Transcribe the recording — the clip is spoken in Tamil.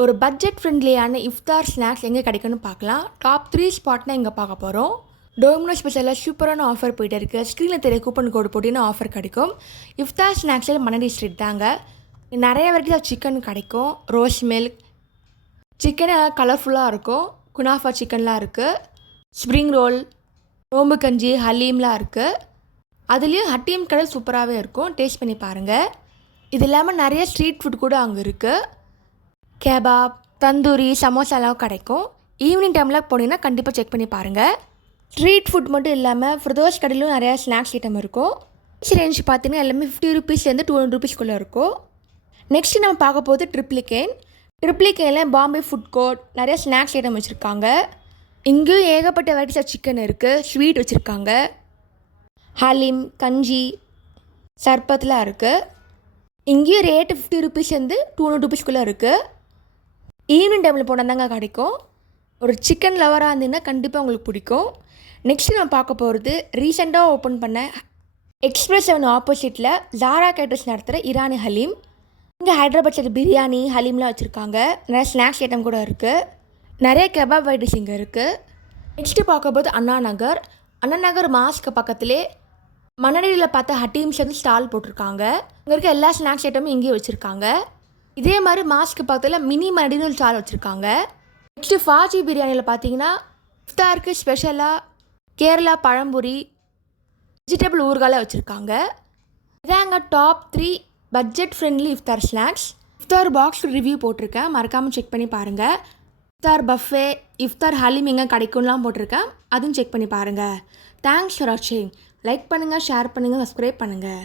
ஒரு பட்ஜெட் ஃப்ரெண்ட்லியான இஃப்தார் ஸ்நாக்ஸ் எங்கே கிடைக்குன்னு பார்க்கலாம். டாப் 3 ஸ்பாட்னா இங்கே பார்க்க போகிறோம். டோமினோஸ் ஸ்பெஷலில் சூப்பரான ஆஃபர் போயிட்டு இருக்குது. ஸ்க்ரீனில் தெரிய கூப்பன் கோடு போட்டிங்கன்னா ஆஃபர் கிடைக்கும். இஃப்தார் ஸ்நாக்ஸில் மணடி ஸ்ட்ரீட் தாங்க. நிறைய வெரைட்டிஸ் சிக்கன் கிடைக்கும். ரோஸ் மில்க் சிக்கன் கலர்ஃபுல்லாக இருக்கும். குனாஃபா சிக்கன்லாம் இருக்குது. ஸ்ப்ரிங் ரோல், நோம்பு கஞ்சி, ஹலீம்லாம் இருக்குது. அதுலேயும் ஹட்டீம் கடை சூப்பராகவே இருக்கும். டேஸ்ட் பண்ணி பாருங்கள். இது இல்லாமல் நிறைய ஸ்ட்ரீட் ஃபுட் கூட அங்கே இருக்குது. கேபாப், தந்தூரி, சமோசாலாம் கிடைக்கும். ஈவினிங் டைமில் போனீங்கன்னா கண்டிப்பாக செக் பண்ணி பாருங்கள். ஸ்ட்ரீட் ஃபுட் மட்டும் இல்லாமல் ஃப்ரதோஸ் கடையிலும் நிறையா ஸ்நாக்ஸ் ஐட்டம் இருக்கும். ரேஞ்ச் பார்த்தீங்கன்னா எல்லாமே 50 ரூபீஸ்லேருந்து 200 ரூபீஸ்க்குள்ளே இருக்கும். நெக்ஸ்ட்டு நம்ம பார்க்க போது ட்ரிப்ளிகேனில் பாம்பே ஃபுட் கோர்ட் நிறையா ஸ்நாக்ஸ் ஐட்டம் வச்சுருக்காங்க. இங்கேயும் ஏகப்பட்ட வெரைட்டிஸ் ஆஃப் சிக்கன் இருக்குது. ஸ்வீட் வச்சுருக்காங்க. ஹலீம், கஞ்சி, சர்பத்லாம் இருக்குது. இங்கேயும் ரேட்டு 50 ரூபீஸ்லேருந்து 200 ரூபீஸ்க்குள்ளே இருக்குது. ஈவினிங் டைமில் போனால் தாங்க கிடைக்கும். ஒரு சிக்கன் லவராக இருந்தீங்கன்னா கண்டிப்பாக உங்களுக்கு பிடிக்கும். நெக்ஸ்ட்டு நம்ம பார்க்க போகிறது ரீசெண்டாக ஓப்பன் பண்ண எக்ஸ்பிரஸ் 7 ஆப்போசிட்டில் ஜாரா கேட்டர்ஸ் நடத்துகிற இரானி ஹலீம். இங்கே ஹைதராபாத் சைடு பிரியாணி, ஹலீம்லாம் வச்சுருக்காங்க. நிறைய ஸ்நாக்ஸ் ஐட்டம் கூட இருக்குது. நிறைய கெபாப் வெரைட்டிஸ் இங்கே இருக்குது. நெக்ஸ்ட்டு பார்க்க போது அண்ணா நகர் மாஸ்க்கு பக்கத்துலேயே மணடியில் பார்த்த ஹட்டீம்ஸ் வந்து ஸ்டால் போட்டிருக்காங்க. இங்கே இருக்க எல்லா ஸ்நாக்ஸ் ஐட்டமும் இங்கேயே வச்சுருக்காங்க. இதே மாதிரி மாஸ்க்கு பக்கத்தில் மினி மணடின்னு ஒரு ஸ்டால் வச்சுருக்காங்க. நெக்ஸ்ட்டு ஃபாஜி பிரியாணியில் பார்த்தீங்கன்னா இஃப்தாருக்கு ஸ்பெஷலாக கேரளா பழம்புரி, வெஜிடபிள் ஊறுகாலாம் வச்சுருக்காங்க. இதாங்க டாப் 3 பட்ஜெட் ஃப்ரெண்ட்லி இஃப்தார் ஸ்நாக்ஸ். இஃப்தார் பாக்ஸ் ரிவ்யூ போட்டிருக்கேன், மறக்காமல் செக் பண்ணி பாருங்கள். இஃப்தார் பஃபே, இஃப்தார் ஹலீம் எங்கே கிடைக்கும்லாம் போட்டிருக்கேன், அதுவும் செக் பண்ணி பாருங்கள். தேங்க்ஸ் ஃபார் வாட்சிங். லைக் பண்ணுங்கள், ஷேர் பண்ணுங்கள், சப்ஸ்கிரைப் பண்ணுங்கள்.